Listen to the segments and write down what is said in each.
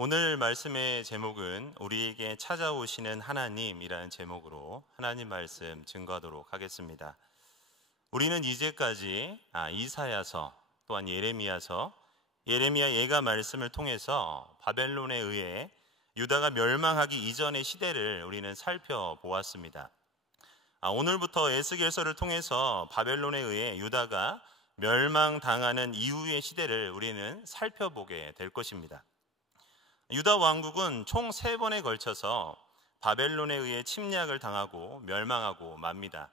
오늘 말씀의 제목은 우리에게 찾아오시는 하나님이라는 제목으로 하나님 말씀 증거하도록 하겠습니다. 우리는 이제까지 이사야서 또한 예레미야서, 예레미야 예가 말씀을 통해서 바벨론에 의해 유다가 멸망하기 이전의 시대를 우리는 살펴보았습니다. 오늘부터 에스겔서를 통해서 바벨론에 의해 유다가 멸망당하는 이후의 시대를 우리는 살펴보게 될 것입니다. 유다 왕국은 총 3번에 걸쳐서 바벨론에 의해 침략을 당하고 멸망하고 맙니다.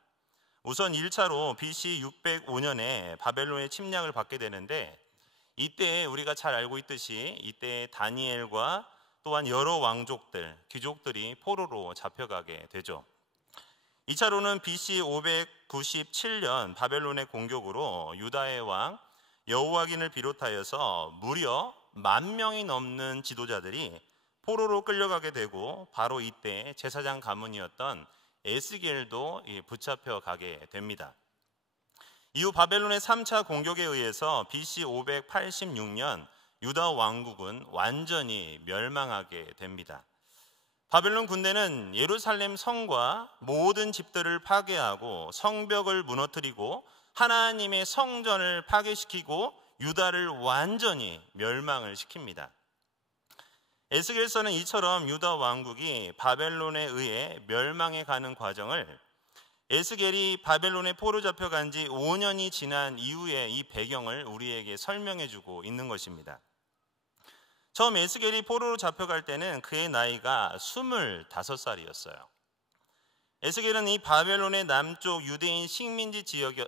우선 1차로 BC 605년에 바벨론의 침략을 받게 되는데, 이때 우리가 잘 알고 있듯이 이때 다니엘과 또한 여러 왕족들, 귀족들이 포로로 잡혀가게 되죠. 2차로는 BC 597년 바벨론의 공격으로 유다의 왕 여호야긴을 비롯하여서 무려 10,000명이 넘는 지도자들이 포로로 끌려가게 되고, 바로 이때 제사장 가문이었던 에스겔도 붙잡혀 가게 됩니다. 이후 바벨론의 3차 공격에 의해서 BC 586년 유다 왕국은 완전히 멸망하게 됩니다. 바벨론 군대는 예루살렘 성과 모든 집들을 파괴하고 성벽을 무너뜨리고 하나님의 성전을 파괴시키고 유다를 완전히 멸망을 시킵니다. 에스겔서는 이처럼 유다 왕국이 바벨론에 의해 멸망해 가는 과정을 에스겔이 바벨론에 포로 잡혀간 지 5년이 지난 이후의 이 배경을 우리에게 설명해 주고 있는 것입니다. 처음 에스겔이 포로로 잡혀갈 때는 그의 나이가 25살이었어요. 에스겔은 이 바벨론의 남쪽 유대인 식민지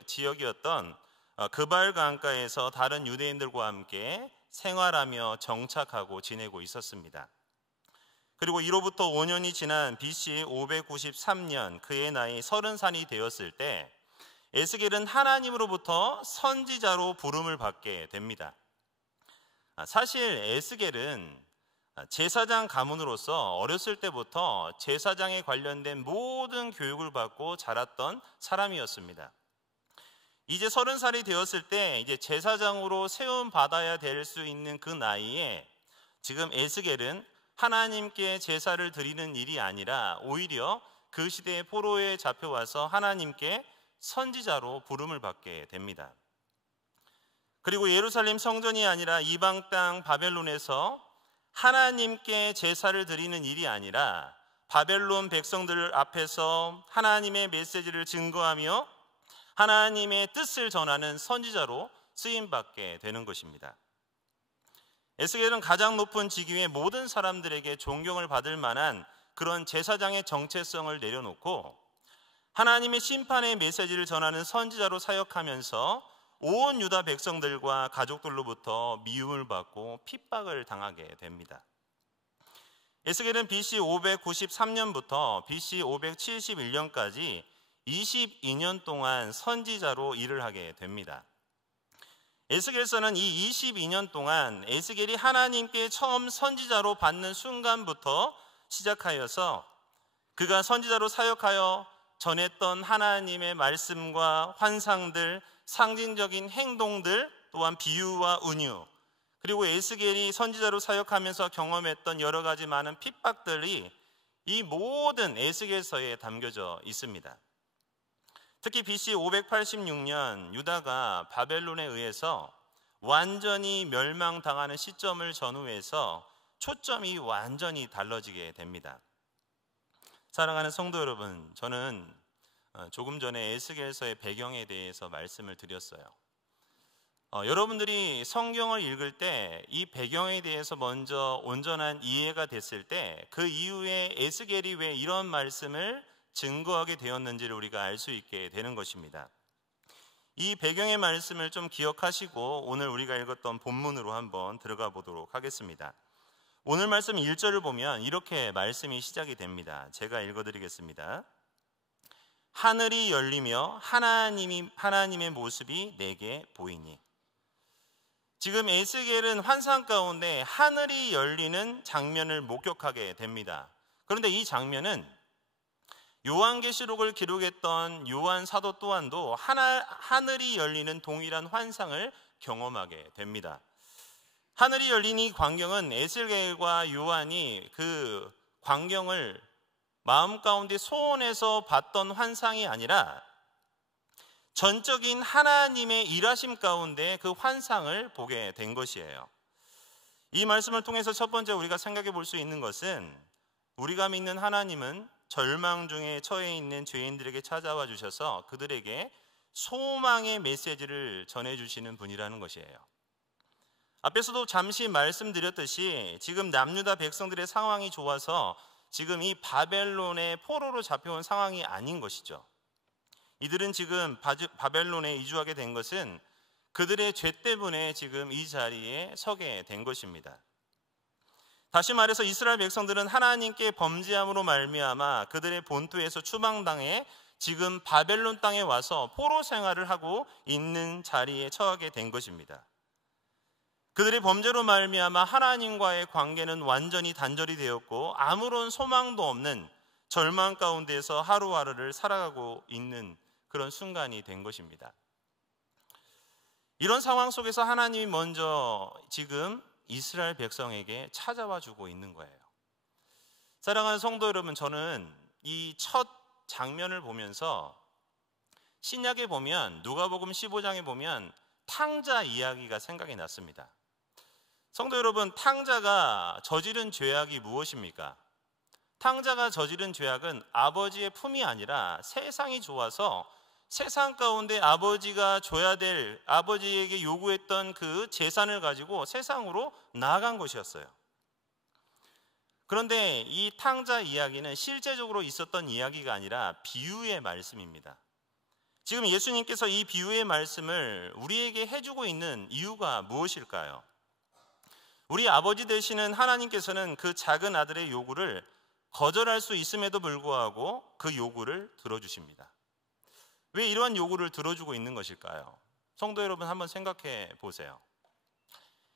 지역이었던 그발 강가에서 다른 유대인들과 함께 생활하며 정착하고 지내고 있었습니다. 그리고 이로부터 5년이 지난 BC 593년 그의 나이 30살이 되었을 때 에스겔은 하나님으로부터 선지자로 부름을 받게 됩니다. 사실 에스겔은 제사장 가문으로서 어렸을 때부터 제사장에 관련된 모든 교육을 받고 자랐던 사람이었습니다. 이제 30살이 되었을 때 이제 제사장으로 세움 받아야 될 수 있는 그 나이에 지금 에스겔은 하나님께 제사를 드리는 일이 아니라 오히려 그 시대의 포로에 잡혀와서 하나님께 선지자로 부름을 받게 됩니다. 그리고 예루살렘 성전이 아니라 이방 땅 바벨론에서 하나님께 제사를 드리는 일이 아니라 바벨론 백성들 앞에서 하나님의 메시지를 증거하며 하나님의 뜻을 전하는 선지자로 쓰임받게 되는 것입니다. 에스겔은 가장 높은 직위의 모든 사람들에게 존경을 받을 만한 그런 제사장의 정체성을 내려놓고 하나님의 심판의 메시지를 전하는 선지자로 사역하면서 온 유다 백성들과 가족들로부터 미움을 받고 핍박을 당하게 됩니다. 에스겔은 BC 593년부터 BC 571년까지 22년 동안 선지자로 일을 하게 됩니다. 에스겔서는 이 22년 동안 에스겔이 하나님께 처음 선지자로 받는 순간부터 시작하여서 그가 선지자로 사역하여 전했던 하나님의 말씀과 환상들, 상징적인 행동들, 또한 비유와 은유, 그리고 에스겔이 선지자로 사역하면서 경험했던 여러 가지 많은 핍박들이 이 모든 에스겔서에 담겨져 있습니다. 특히 BC 586년 유다가 바벨론에 의해서 완전히 멸망당하는 시점을 전후해서 초점이 완전히 달라지게 됩니다. 사랑하는 성도 여러분, 저는 조금 전에 에스겔서의 배경에 대해서 말씀을 드렸어요. 여러분들이 성경을 읽을 때 이 배경에 대해서 먼저 온전한 이해가 됐을 때 그 이후에 에스겔이 왜 이런 말씀을 증거하게 되었는지를 우리가 알 수 있게 되는 것입니다. 이 배경의 말씀을 좀 기억하시고 오늘 우리가 읽었던 본문으로 한번 들어가 보도록 하겠습니다. 오늘 말씀 1절을 보면 이렇게 말씀이 시작이 됩니다. 제가 읽어드리겠습니다. 하늘이 열리며 하나님의 모습이 내게 보이니. 지금 에스겔은 환상 가운데 하늘이 열리는 장면을 목격하게 됩니다. 그런데 이 장면은 요한계시록을 기록했던 요한 사도 또한도 하늘이 열리는 동일한 환상을 경험하게 됩니다. 하늘이 열린 이 광경은 에스겔과 요한이 그 광경을 마음 가운데 소원해서 봤던 환상이 아니라 전적인 하나님의 일하심 가운데 그 환상을 보게 된 것이에요. 이 말씀을 통해서 첫 번째 우리가 생각해 볼 수 있는 것은 우리가 믿는 하나님은 절망 중에 처해 있는 죄인들에게 찾아와 주셔서 그들에게 소망의 메시지를 전해주시는 분이라는 것이에요. 앞에서도 잠시 말씀드렸듯이 지금 남유다 백성들의 상황이 좋아서 지금 이 바벨론의 포로로 잡혀온 상황이 아닌 것이죠. 이들은 지금 바벨론에 이주하게 된 것은 그들의 죄 때문에 지금 이 자리에 서게 된 것입니다. 다시 말해서 이스라엘 백성들은 하나님께 범죄함으로 말미암아 그들의 본토에서 추방당해 지금 바벨론 땅에 와서 포로 생활을 하고 있는 자리에 처하게 된 것입니다. 그들의 범죄로 말미암아 하나님과의 관계는 완전히 단절이 되었고 아무런 소망도 없는 절망 가운데서 하루하루를 살아가고 있는 그런 순간이 된 것입니다. 이런 상황 속에서 하나님이 먼저 지금 이스라엘 백성에게 찾아와 주고 있는 거예요. 사랑하는 성도 여러분, 저는 이 첫 장면을 보면서 신약에 보면 누가복음 15장에 보면 탕자 이야기가 생각이 났습니다. 성도 여러분, 탕자가 저지른 죄악이 무엇입니까? 탕자가 저지른 죄악은 아버지의 품이 아니라 세상이 좋아서 세상 가운데 아버지가 줘야 될, 아버지에게 요구했던 그 재산을 가지고 세상으로 나아간 것이었어요. 그런데 이 탕자 이야기는 실제적으로 있었던 이야기가 아니라 비유의 말씀입니다. 지금 예수님께서 이 비유의 말씀을 우리에게 해주고 있는 이유가 무엇일까요? 우리 아버지 되시는 하나님께서는 그 작은 아들의 요구를 거절할 수 있음에도 불구하고 그 요구를 들어주십니다. 왜 이러한 요구를 들어주고 있는 것일까요? 성도 여러분, 한번 생각해 보세요.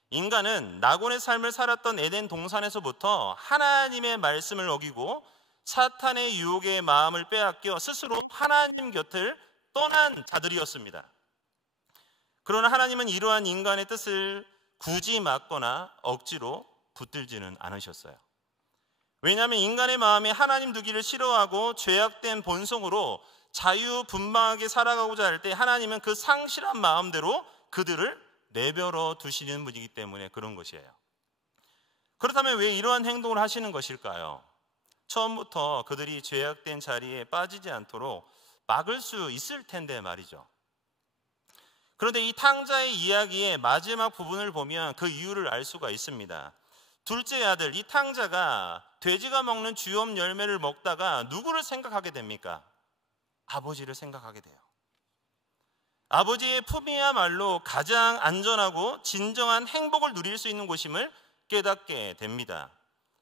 인간은 낙원의 삶을 살았던 에덴 동산에서부터 하나님의 말씀을 어기고 사탄의 유혹의 마음을 빼앗겨 스스로 하나님 곁을 떠난 자들이었습니다. 그러나 하나님은 이러한 인간의 뜻을 굳이 막거나 억지로 붙들지는 않으셨어요. 왜냐하면 인간의 마음에 하나님 두기를 싫어하고 죄악된 본성으로 자유분방하게 살아가고자 할 때 하나님은 그 상실한 마음대로 그들을 내버려 두시는 분이기 때문에 그런 것이에요. 그렇다면 왜 이러한 행동을 하시는 것일까요? 처음부터 그들이 죄악된 자리에 빠지지 않도록 막을 수 있을 텐데 말이죠. 그런데 이 탕자의 이야기의 마지막 부분을 보면 그 이유를 알 수가 있습니다. 둘째 아들, 이 탕자가 돼지가 먹는 주염 열매를 먹다가 누구를 생각하게 됩니까? 아버지를 생각하게 돼요. 아버지의 품이야말로 가장 안전하고 진정한 행복을 누릴 수 있는 곳임을 깨닫게 됩니다.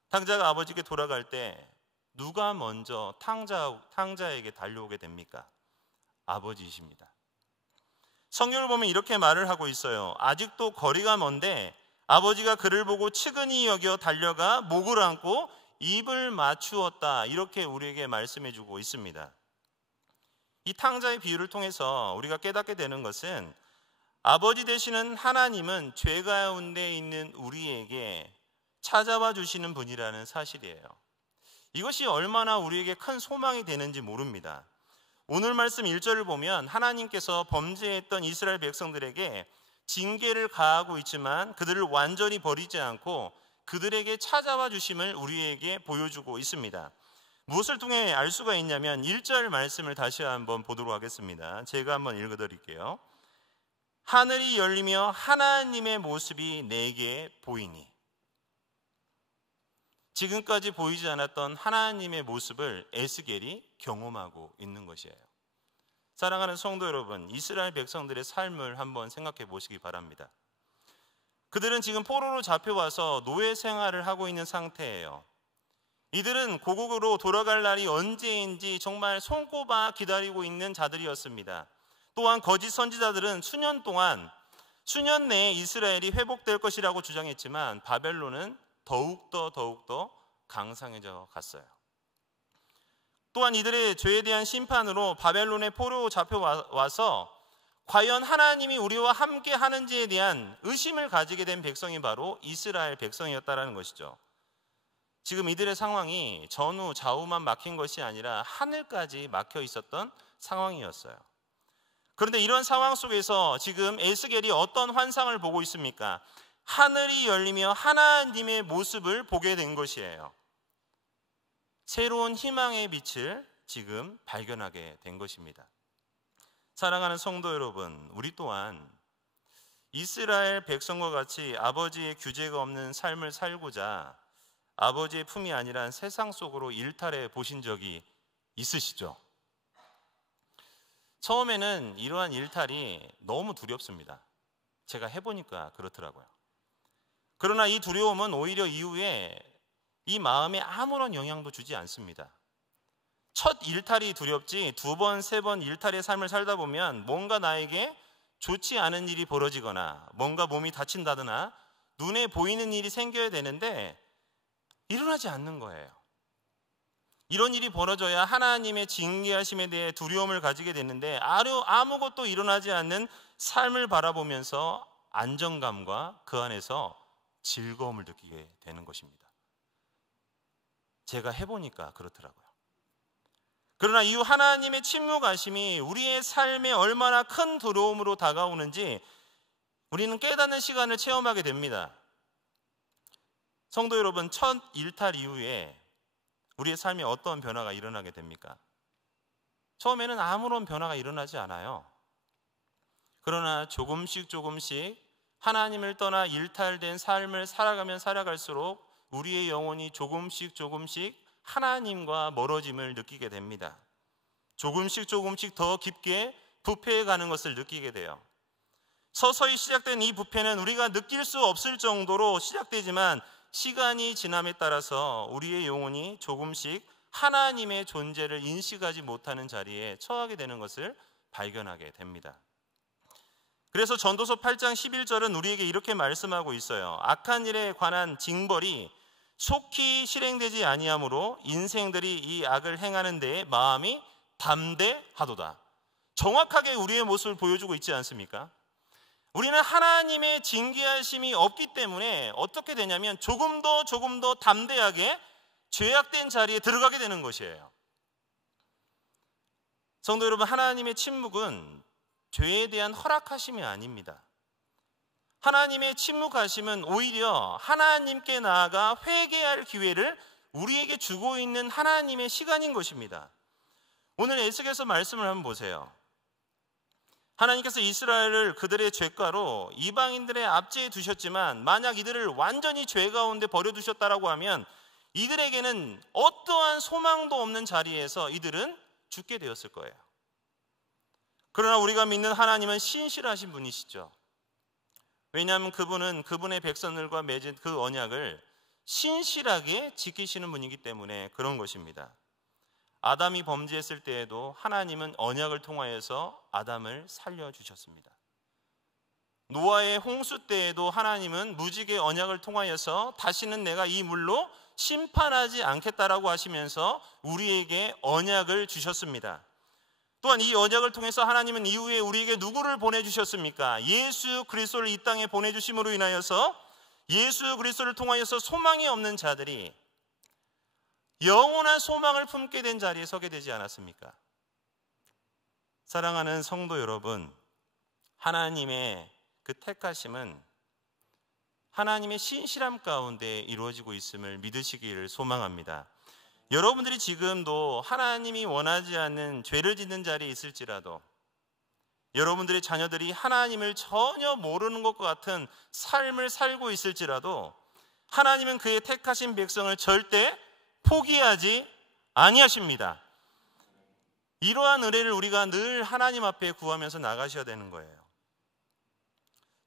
탕자가 아버지께 돌아갈 때 누가 먼저 탕자에게 달려오게 됩니까? 아버지이십니다. 성경을 보면 이렇게 말을 하고 있어요. 아직도 거리가 먼데 아버지가 그를 보고 측은히 여겨 달려가 목을 안고 입을 맞추었다. 이렇게 우리에게 말씀해 주고 있습니다. 이 탕자의 비유를 통해서 우리가 깨닫게 되는 것은 아버지 되시는 하나님은 죄 가운데 있는 우리에게 찾아와 주시는 분이라는 사실이에요. 이것이 얼마나 우리에게 큰 소망이 되는지 모릅니다. 오늘 말씀 1절을 보면 하나님께서 범죄했던 이스라엘 백성들에게 징계를 가하고 있지만 그들을 완전히 버리지 않고 그들에게 찾아와 주심을 우리에게 보여주고 있습니다. 무엇을 통해 알 수가 있냐면 1절 말씀을 다시 한번 보도록 하겠습니다. 제가 한번 읽어드릴게요. 하늘이 열리며 하나님의 모습이 내게 보이니. 지금까지 보이지 않았던 하나님의 모습을 에스겔이 경험하고 있는 것이에요. 사랑하는 성도 여러분, 이스라엘 백성들의 삶을 한번 생각해 보시기 바랍니다. 그들은 지금 포로로 잡혀와서 노예 생활을 하고 있는 상태예요. 이들은 고국으로 돌아갈 날이 언제인지 정말 손꼽아 기다리고 있는 자들이었습니다. 또한 거짓 선지자들은 수년 내에 이스라엘이 회복될 것이라고 주장했지만 바벨론은 더욱더 강상해져 갔어요. 또한 이들의 죄에 대한 심판으로 바벨론에 포로 잡혀와서 과연 하나님이 우리와 함께 하는지에 대한 의심을 가지게 된 백성이 바로 이스라엘 백성이었다라는 것이죠. 지금 이들의 상황이 전후 좌우만 막힌 것이 아니라 하늘까지 막혀 있었던 상황이었어요. 그런데 이런 상황 속에서 지금 에스겔이 어떤 환상을 보고 있습니까? 하늘이 열리며 하나님의 모습을 보게 된 것이에요. 새로운 희망의 빛을 지금 발견하게 된 것입니다. 사랑하는 성도 여러분, 우리 또한 이스라엘 백성과 같이 아버지의 규제가 없는 삶을 살고자 아버지의 품이 아니란 세상 속으로 일탈해 보신 적이 있으시죠? 처음에는 이러한 일탈이 너무 두렵습니다. 제가 해보니까 그렇더라고요. 그러나 이 두려움은 오히려 이후에 이 마음에 아무런 영향도 주지 않습니다. 첫 일탈이 두렵지 두 번, 세 번 일탈의 삶을 살다 보면 뭔가 나에게 좋지 않은 일이 벌어지거나 뭔가 몸이 다친다거나 눈에 보이는 일이 생겨야 되는데 일어나지 않는 거예요. 이런 일이 벌어져야 하나님의 징계하심에 대해 두려움을 가지게 되는데 아무것도 일어나지 않는 삶을 바라보면서 안정감과 그 안에서 즐거움을 느끼게 되는 것입니다. 제가 해보니까 그렇더라고요. 그러나 이후 하나님의 침묵하심이 우리의 삶에 얼마나 큰 두려움으로 다가오는지 우리는 깨닫는 시간을 체험하게 됩니다. 성도 여러분, 첫 일탈 이후에 우리의 삶에 어떤 변화가 일어나게 됩니까? 처음에는 아무런 변화가 일어나지 않아요. 그러나 조금씩 하나님을 떠나 일탈된 삶을 살아가면 살아갈수록 우리의 영혼이 조금씩 하나님과 멀어짐을 느끼게 됩니다. 조금씩 더 깊게 부패해 가는 것을 느끼게 돼요. 서서히 시작된 이 부패는 우리가 느낄 수 없을 정도로 시작되지만 시간이 지남에 따라서 우리의 영혼이 조금씩 하나님의 존재를 인식하지 못하는 자리에 처하게 되는 것을 발견하게 됩니다. 그래서 전도서 8장 11절은 우리에게 이렇게 말씀하고 있어요. 악한 일에 관한 징벌이 속히 실행되지 아니하므로 인생들이 이 악을 행하는 데에 마음이 담대하도다. 정확하게 우리의 모습을 보여주고 있지 않습니까? 우리는 하나님의 징계하심이 없기 때문에 어떻게 되냐면 조금 더 담대하게 죄악된 자리에 들어가게 되는 것이에요. 성도 여러분, 하나님의 침묵은 죄에 대한 허락하심이 아닙니다. 하나님의 침묵하심은 오히려 하나님께 나아가 회개할 기회를 우리에게 주고 있는 하나님의 시간인 것입니다. 오늘 에스겔서 말씀을 한번 보세요. 하나님께서 이스라엘을 그들의 죄가로 이방인들의 압제에 두셨지만 만약 이들을 완전히 죄 가운데 버려두셨다라고 하면 이들에게는 어떠한 소망도 없는 자리에서 이들은 죽게 되었을 거예요. 그러나 우리가 믿는 하나님은 신실하신 분이시죠. 왜냐하면 그분은 그분의 백성들과 맺은 그 언약을 신실하게 지키시는 분이기 때문에 그런 것입니다. 아담이 범죄했을 때에도 하나님은 언약을 통하여서 아담을 살려주셨습니다. 노아의 홍수 때에도 하나님은 무지개 언약을 통하여서 다시는 내가 이 물로 심판하지 않겠다라고 하시면서 우리에게 언약을 주셨습니다. 또한 이 언약을 통해서 하나님은 이후에 우리에게 누구를 보내주셨습니까? 예수 그리스도를 이 땅에 보내주심으로 인하여서 예수 그리스도를 통하여서 소망이 없는 자들이 영원한 소망을 품게 된 자리에 서게 되지 않았습니까? 사랑하는 성도 여러분, 하나님의 그 택하심은 하나님의 신실함 가운데 이루어지고 있음을 믿으시기를 소망합니다. 여러분들이 지금도 하나님이 원하지 않는 죄를 짓는 자리에 있을지라도 여러분들의 자녀들이 하나님을 전혀 모르는 것과 같은 삶을 살고 있을지라도 하나님은 그의 택하신 백성을 절대 포기하지 아니하십니다. 이러한 은혜를 우리가 늘 하나님 앞에 구하면서 나가셔야 되는 거예요.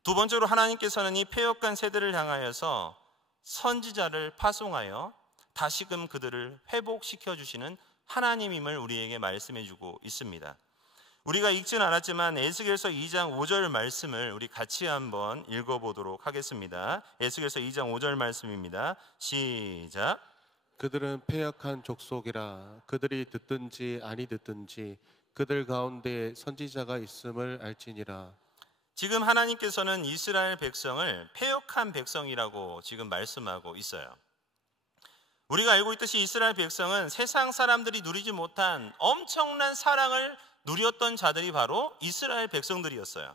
두 번째로 하나님께서는 이 패역한 세대를 향하여서 선지자를 파송하여 다시금 그들을 회복시켜 주시는 하나님임을 우리에게 말씀해 주고 있습니다. 우리가 읽지는 않았지만 에스겔서 2장 5절 말씀을 우리 같이 한번 읽어보도록 하겠습니다. 에스겔서 2장 5절 말씀입니다. 시작. 그들은 패역한 족속이라 그들이 듣든지 아니 듣든지 그들 가운데 선지자가 있음을 알지니라. 지금 하나님께서는 이스라엘 백성을 패역한 백성이라고 지금 말씀하고 있어요. 우리가 알고 있듯이 이스라엘 백성은 세상 사람들이 누리지 못한 엄청난 사랑을 누렸던 자들이 바로 이스라엘 백성들이었어요.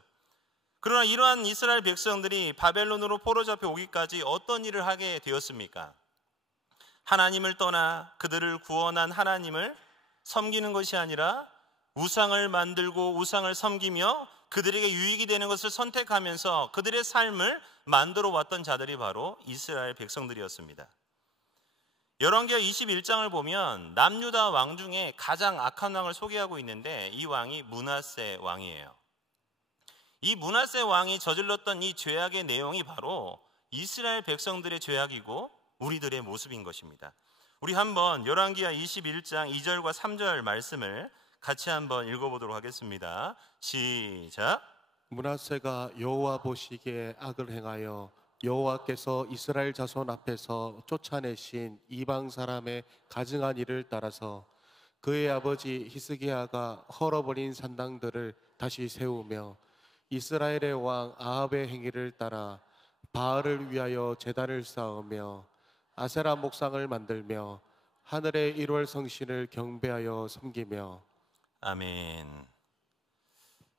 그러나 이러한 이스라엘 백성들이 바벨론으로 포로 잡혀 오기까지 어떤 일을 하게 되었습니까? 하나님을 떠나 그들을 구원한 하나님을 섬기는 것이 아니라 우상을 만들고 우상을 섬기며 그들에게 유익이 되는 것을 선택하면서 그들의 삶을 만들어 왔던 자들이 바로 이스라엘 백성들이었습니다. 열왕기하 21장을 보면 남유다 왕 중에 가장 악한 왕을 소개하고 있는데 이 왕이 므낫세 왕이에요. 이 므낫세 왕이 저질렀던 이 죄악의 내용이 바로 이스라엘 백성들의 죄악이고 우리들의 모습인 것입니다. 우리 한번 열왕기하 21장 2절과 3절 말씀을 같이 한번 읽어보도록 하겠습니다. 시작. 므낫세가 여호와 보시기에 악을 행하여 여호와께서 이스라엘 자손 앞에서 쫓아내신 이방 사람의 가증한 일을 따라서 그의 아버지 히스기야가 헐어버린 산당들을 다시 세우며 이스라엘의 왕 아합의 행위를 따라 바알을 위하여 제단을 쌓으며 아세라 목상을 만들며 하늘의 1월 성신을 경배하여 섬기며. 아멘.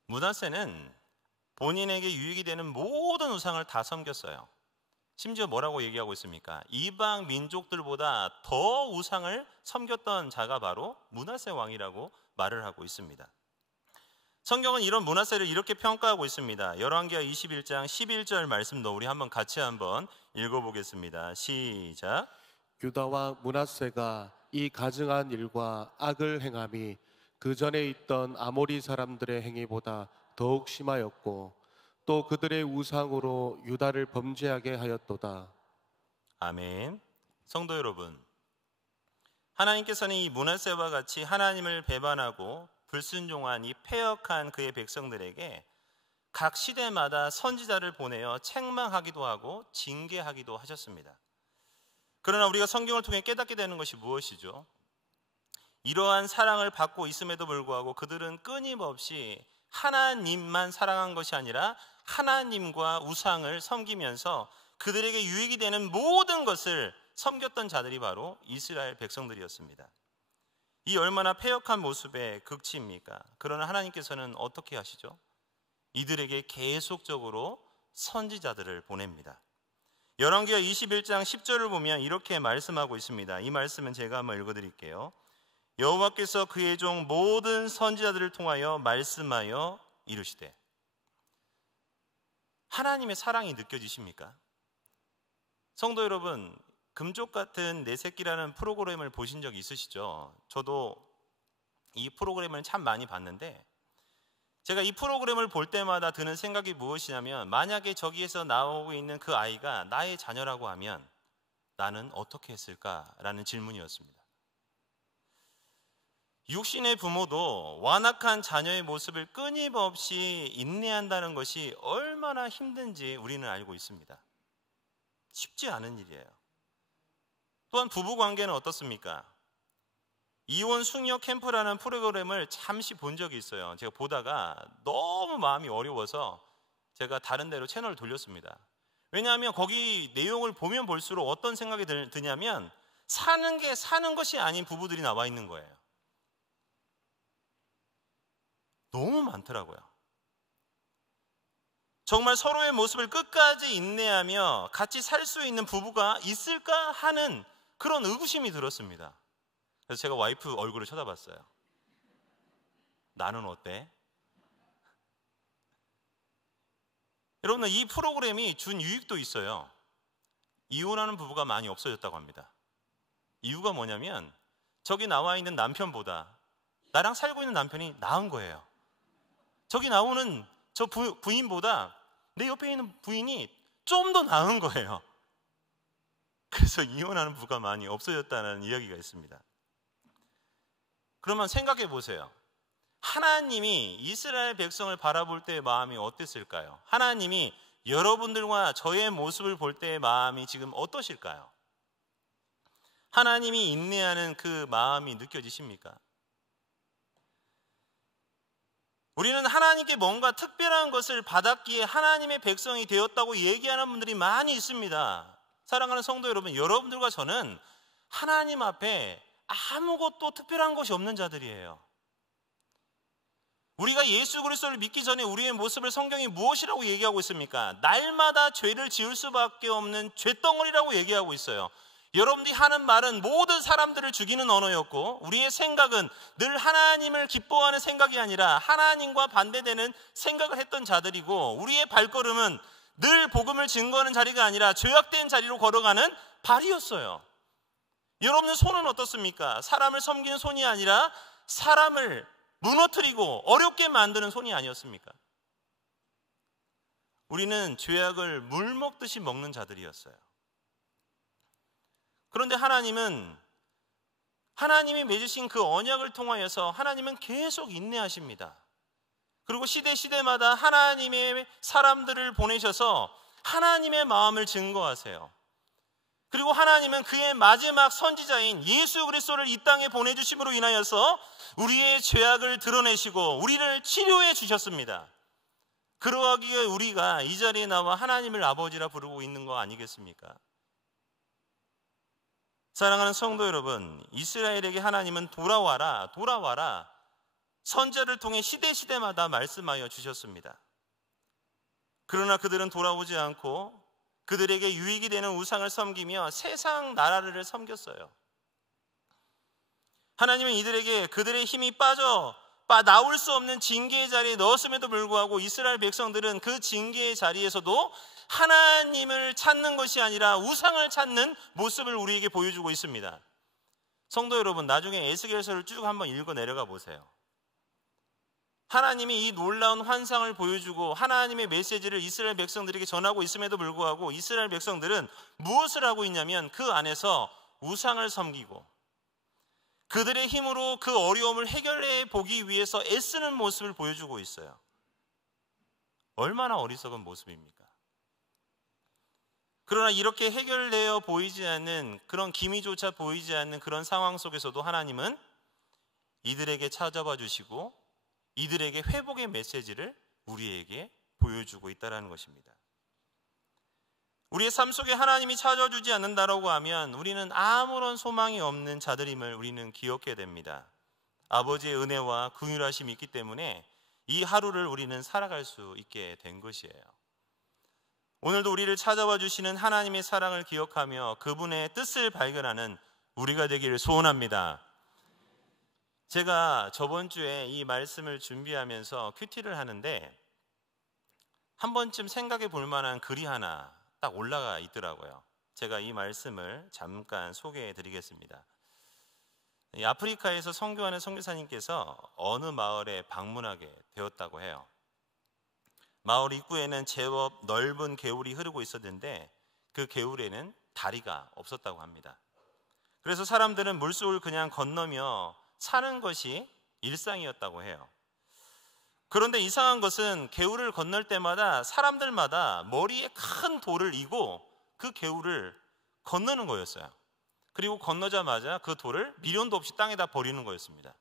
므낫세는 본인에게 유익이 되는 모든 우상을 다 섬겼어요. 심지어 뭐라고 얘기하고 있습니까? 이방 민족들보다 더 우상을 섬겼던 자가 바로 므낫세 왕이라고 말을 하고 있습니다. 성경은 이런 므낫세를 이렇게 평가하고 있습니다. 열왕기하 21장 11절 말씀도 우리 같이 한번 읽어보겠습니다. 시작. 유다와 므낫세가 이 가증한 일과 악을 행함이 그 전에 있던 아모리 사람들의 행위보다 더욱 심하였고 또 그들의 우상으로 유다를 범죄하게 하였도다. 아멘. 성도 여러분, 하나님께서는 이 므낫세와 같이 하나님을 배반하고 불순종한 이 패역한 그의 백성들에게 각 시대마다 선지자를 보내어 책망하기도 하고 징계하기도 하셨습니다. 그러나 우리가 성경을 통해 깨닫게 되는 것이 무엇이죠? 이러한 사랑을 받고 있음에도 불구하고 그들은 끊임없이 하나님만 사랑한 것이 아니라 하나님과 우상을 섬기면서 그들에게 유익이 되는 모든 것을 섬겼던 자들이 바로 이스라엘 백성들이었습니다. 이 얼마나 패역한 모습의 극치입니까? 그러나 하나님께서는 어떻게 하시죠? 이들에게 계속적으로 선지자들을 보냅니다. 열왕기하 21장 10절을 보면 이렇게 말씀하고 있습니다. 이 말씀은 제가 한번 읽어드릴게요. 여호와께서 그의 종 모든 선지자들을 통하여 말씀하여 이르시되. 하나님의 사랑이 느껴지십니까? 성도 여러분, 금쪽 같은 내 새끼라는 프로그램을 보신 적 있으시죠? 저도 이 프로그램을 참 많이 봤는데 제가 이 프로그램을 볼 때마다 드는 생각이 무엇이냐면 만약에 저기에서 나오고 있는 그 아이가 나의 자녀라고 하면 나는 어떻게 했을까라는 질문이었습니다. 육신의 부모도 완악한 자녀의 모습을 끊임없이 인내한다는 것이 얼마나 힘든지 우리는 알고 있습니다. 쉽지 않은 일이에요. 또한 부부관계는 어떻습니까? 이혼 숙녀 캠프라는 프로그램을 잠시 본 적이 있어요. 제가 보다가 너무 마음이 어려워서 제가 다른 데로 채널을 돌렸습니다. 왜냐하면 거기 내용을 보면 볼수록 어떤 생각이 드냐면 사는 것이 아닌 부부들이 나와 있는 거예요. 너무 많더라고요. 정말 서로의 모습을 끝까지 인내하며 같이 살 수 있는 부부가 있을까 하는 그런 의구심이 들었습니다. 그래서 제가 와이프 얼굴을 쳐다봤어요. 나는 어때? 여러분, 이 프로그램이 준 유익도 있어요. 이혼하는 부부가 많이 없어졌다고 합니다. 이유가 뭐냐면 저기 나와 있는 남편보다 나랑 살고 있는 남편이 나은 거예요. 저기 나오는 저 부인보다 내 옆에 있는 부인이 좀 더 나은 거예요. 그래서 이혼하는 부부가 많이 없어졌다는 이야기가 있습니다. 그러면 생각해 보세요. 하나님이 이스라엘 백성을 바라볼 때의 마음이 어땠을까요? 하나님이 여러분들과 저의 모습을 볼 때의 마음이 지금 어떠실까요? 하나님이 인내하는 그 마음이 느껴지십니까? 우리는 하나님께 뭔가 특별한 것을 받았기에 하나님의 백성이 되었다고 얘기하는 분들이 많이 있습니다. 사랑하는 성도 여러분, 여러분들과 저는 하나님 앞에 아무것도 특별한 것이 없는 자들이에요. 우리가 예수 그리스도를 믿기 전에 우리의 모습을 성경이 무엇이라고 얘기하고 있습니까? 날마다 죄를 지을 수밖에 없는 죄덩어리라고 얘기하고 있어요. 여러분들이 하는 말은 모든 사람들을 죽이는 언어였고, 우리의 생각은 늘 하나님을 기뻐하는 생각이 아니라 하나님과 반대되는 생각을 했던 자들이고, 우리의 발걸음은 늘 복음을 증거하는 자리가 아니라 죄악된 자리로 걸어가는 발이었어요. 여러분의 손은 어떻습니까? 사람을 섬기는 손이 아니라 사람을 무너뜨리고 어렵게 만드는 손이 아니었습니까? 우리는 죄악을 물 먹듯이 먹는 자들이었어요. 그런데 하나님이 맺으신 그 언약을 통하여서 하나님은 계속 인내하십니다. 그리고 시대마다 하나님의 사람들을 보내셔서 하나님의 마음을 증거하세요. 그리고 하나님은 그의 마지막 선지자인 예수 그리스도를 이 땅에 보내주심으로 인하여서 우리의 죄악을 드러내시고 우리를 치료해 주셨습니다. 그러하기에 우리가 이 자리에 나와 하나님을 아버지라 부르고 있는 거 아니겠습니까? 사랑하는 성도 여러분, 이스라엘에게 하나님은 돌아와라, 돌아와라 선지자를 통해 시대마다 말씀하여 주셨습니다. 그러나 그들은 돌아오지 않고 그들에게 유익이 되는 우상을 섬기며 세상 나라를 섬겼어요. 하나님은 이들에게 그들의 힘이 빠져 나올 수 없는 징계의 자리에 넣었음에도 불구하고 이스라엘 백성들은 그 징계의 자리에서도 하나님을 찾는 것이 아니라 우상을 찾는 모습을 우리에게 보여주고 있습니다. 성도 여러분, 나중에 에스겔서를 쭉 한번 읽어 내려가 보세요. 하나님이 이 놀라운 환상을 보여주고 하나님의 메시지를 이스라엘 백성들에게 전하고 있음에도 불구하고 이스라엘 백성들은 무엇을 하고 있냐면 그 안에서 우상을 섬기고 그들의 힘으로 그 어려움을 해결해 보기 위해서 애쓰는 모습을 보여주고 있어요. 얼마나 어리석은 모습입니까? 그러나 이렇게 해결되어 보이지 않는, 그런 기미조차 보이지 않는 그런 상황 속에서도 하나님은 이들에게 찾아봐 주시고 이들에게 회복의 메시지를 우리에게 보여주고 있다는 것입니다. 우리의 삶 속에 하나님이 찾아주지 않는다라고 하면 우리는 아무런 소망이 없는 자들임을 우리는 기억해야 됩니다. 아버지의 은혜와 긍휼하심이 있기 때문에 이 하루를 우리는 살아갈 수 있게 된 것이에요. 오늘도 우리를 찾아와 주시는 하나님의 사랑을 기억하며 그분의 뜻을 발견하는 우리가 되기를 소원합니다. 제가 저번 주에 이 말씀을 준비하면서 큐티를 하는데 한 번쯤 생각해 볼 만한 글이 하나 딱 올라가 있더라고요. 제가 이 말씀을 잠깐 소개해 드리겠습니다. 아프리카에서 선교하는 선교사님께서 어느 마을에 방문하게 되었다고 해요. 마을 입구에는 제법 넓은 개울이 흐르고 있었는데 그 개울에는 다리가 없었다고 합니다. 그래서 사람들은 물속을 그냥 건너며 사는 것이 일상이었다고 해요. 그런데 이상한 것은 개울을 건널 때마다 사람들마다 머리에 큰 돌을 이고 그 개울을 건너는 거였어요. 그리고 건너자마자 그 돌을 미련도 없이 땅에다 버리는 거였습니다.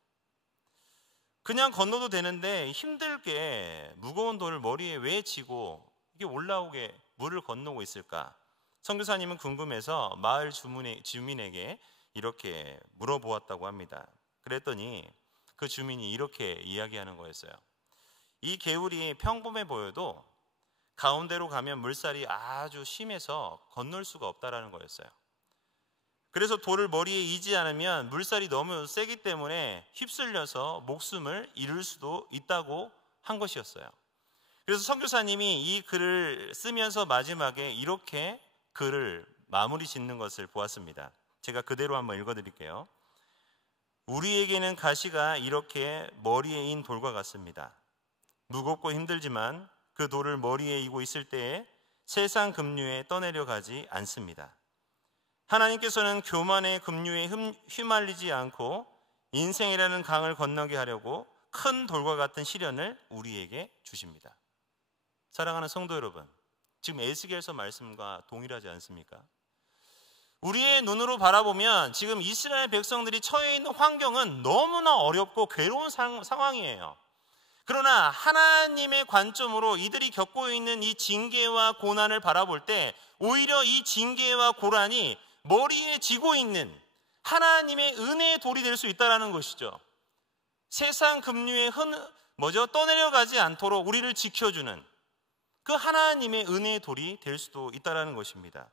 그냥 건너도 되는데 힘들게 무거운 돌을 머리에 왜 지고 이게 올라오게 물을 건너고 있을까? 선교사님은 궁금해서 마을 주민에게 이렇게 물어보았다고 합니다. 그랬더니 그 주민이 이렇게 이야기하는 거였어요. 이 개울이 평범해 보여도 가운데로 가면 물살이 아주 심해서 건널 수가 없다라는 거였어요. 그래서 돌을 머리에 이지 않으면 물살이 너무 세기 때문에 휩쓸려서 목숨을 잃을 수도 있다고 한 것이었어요. 그래서 선교사님이 이 글을 쓰면서 마지막에 이렇게 글을 마무리 짓는 것을 보았습니다. 제가 그대로 한번 읽어드릴게요. 우리에게는 가시가 이렇게 머리에 인 돌과 같습니다. 무겁고 힘들지만 그 돌을 머리에 이고 있을 때에 세상 급류에 떠내려가지 않습니다. 하나님께서는 교만의 급류에 휘말리지 않고 인생이라는 강을 건너게 하려고 큰 돌과 같은 시련을 우리에게 주십니다. 사랑하는 성도 여러분, 지금 에스겔서 말씀과 동일하지 않습니까? 우리의 눈으로 바라보면 지금 이스라엘 백성들이 처해 있는 환경은 너무나 어렵고 괴로운 상황이에요. 그러나 하나님의 관점으로 이들이 겪고 있는 이 징계와 고난을 바라볼 때 오히려 이 징계와 고난이 머리에 지고 있는 하나님의 은혜의 돌이 될 수 있다는 것이죠. 세상 급류에 떠내려가지 않도록 우리를 지켜주는 그 하나님의 은혜의 돌이 될 수도 있다는 것입니다.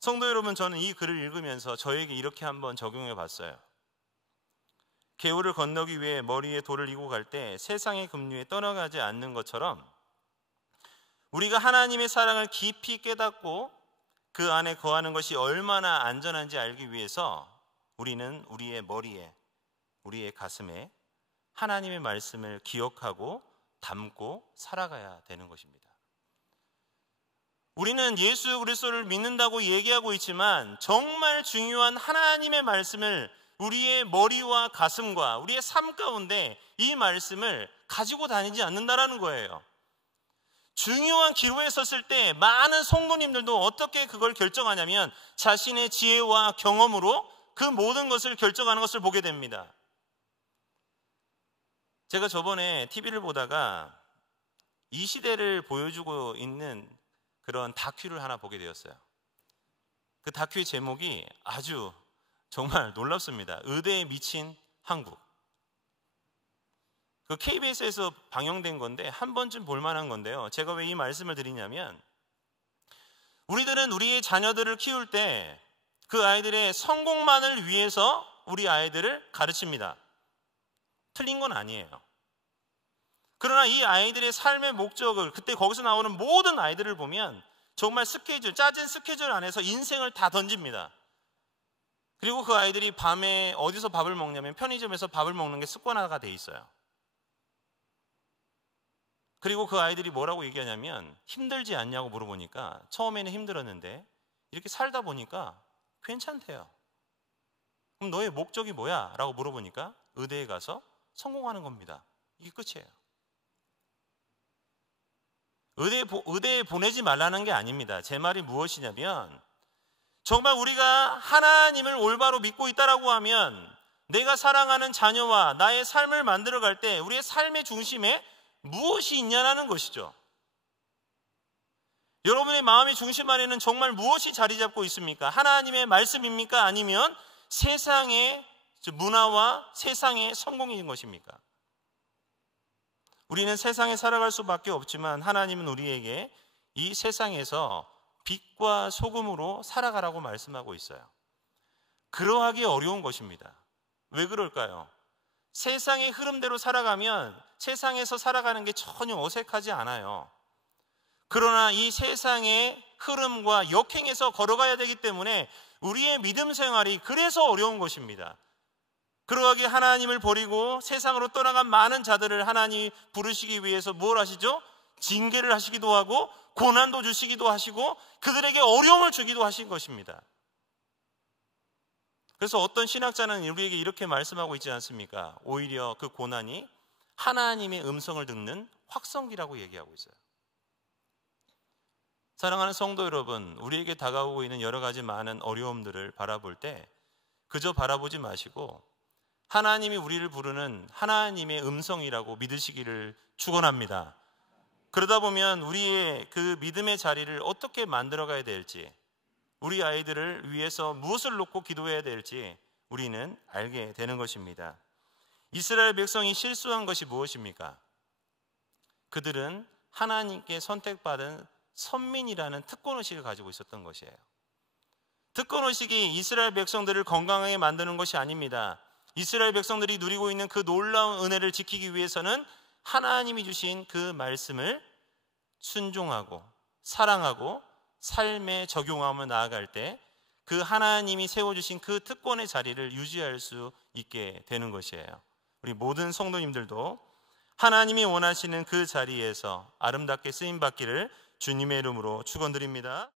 성도 여러분, 저는 이 글을 읽으면서 저에게 이렇게 한번 적용해 봤어요. 개울을 건너기 위해 머리에 돌을 이고 갈 때 세상의 급류에 떠나가지 않는 것처럼 우리가 하나님의 사랑을 깊이 깨닫고 그 안에 거하는 것이 얼마나 안전한지 알기 위해서 우리는 우리의 머리에, 우리의 가슴에 하나님의 말씀을 기억하고 담고 살아가야 되는 것입니다. 우리는 예수 그리스도를 믿는다고 얘기하고 있지만 정말 중요한 하나님의 말씀을 우리의 머리와 가슴과 우리의 삶 가운데 이 말씀을 가지고 다니지 않는다라는 거예요. 중요한 기로에 섰을 때 많은 성도님들도 어떻게 그걸 결정하냐면 자신의 지혜와 경험으로 그 모든 것을 결정하는 것을 보게 됩니다. 제가 저번에 TV를 보다가 이 시대를 보여주고 있는 그런 다큐를 하나 보게 되었어요. 그 다큐의 제목이 아주 정말 놀랍습니다. 의대에 미친 한국. 그 KBS에서 방영된 건데 한 번쯤 볼만한 건데요. 제가 왜 이 말씀을 드리냐면 우리들은 우리의 자녀들을 키울 때 그 아이들의 성공만을 위해서 우리 아이들을 가르칩니다. 틀린 건 아니에요. 그러나 이 아이들의 삶의 목적을 그때 거기서 나오는 모든 아이들을 보면 정말 짜진 스케줄 안에서 인생을 다 던집니다. 그리고 그 아이들이 밤에 어디서 밥을 먹냐면 편의점에서 밥을 먹는 게 습관화가 돼 있어요. 그리고 그 아이들이 뭐라고 얘기하냐면 힘들지 않냐고 물어보니까 처음에는 힘들었는데 이렇게 살다 보니까 괜찮대요. 그럼 너의 목적이 뭐야? 라고 물어보니까 의대에 가서 성공하는 겁니다. 이게 끝이에요. 의대에 보내지 말라는 게 아닙니다. 제 말이 무엇이냐면 정말 우리가 하나님을 올바로 믿고 있다라고 하면 내가 사랑하는 자녀와 나의 삶을 만들어갈 때 우리의 삶의 중심에 무엇이 있냐는 것이죠. 여러분의 마음의 중심 안에는 정말 무엇이 자리 잡고 있습니까? 하나님의 말씀입니까? 아니면 세상의 문화와 세상의 성공인 것입니까? 우리는 세상에 살아갈 수밖에 없지만 하나님은 우리에게 이 세상에서 빛과 소금으로 살아가라고 말씀하고 있어요. 그러하기 어려운 것입니다. 왜 그럴까요? 세상의 흐름대로 살아가면 세상에서 살아가는 게 전혀 어색하지 않아요. 그러나 이 세상의 흐름과 역행에서 걸어가야 되기 때문에 우리의 믿음 생활이 그래서 어려운 것입니다. 그러하게 하나님을 버리고 세상으로 떠나간 많은 자들을 하나님이 부르시기 위해서 뭘 하시죠? 징계를 하시기도 하고 고난도 주시기도 하시고 그들에게 어려움을 주기도 하신 것입니다. 그래서 어떤 신학자는 우리에게 이렇게 말씀하고 있지 않습니까? 오히려 그 고난이 하나님의 음성을 듣는 확성기라고 얘기하고 있어요. 사랑하는 성도 여러분, 우리에게 다가오고 있는 여러 가지 많은 어려움들을 바라볼 때 그저 바라보지 마시고 하나님이 우리를 부르는 하나님의 음성이라고 믿으시기를 축원합니다. 그러다 보면 우리의 그 믿음의 자리를 어떻게 만들어가야 될지, 우리 아이들을 위해서 무엇을 놓고 기도해야 될지 우리는 알게 되는 것입니다. 이스라엘 백성이 실수한 것이 무엇입니까? 그들은 하나님께 선택받은 선민이라는 특권의식을 가지고 있었던 것이에요. 특권의식이 이스라엘 백성들을 건강하게 만드는 것이 아닙니다. 이스라엘 백성들이 누리고 있는 그 놀라운 은혜를 지키기 위해서는 하나님이 주신 그 말씀을 순종하고 사랑하고 삶에 적용하며 나아갈 때 그 하나님이 세워주신 그 특권의 자리를 유지할 수 있게 되는 것이에요. 우리 모든 성도님들도 하나님이 원하시는 그 자리에서 아름답게 쓰임받기를 주님의 이름으로 축원드립니다.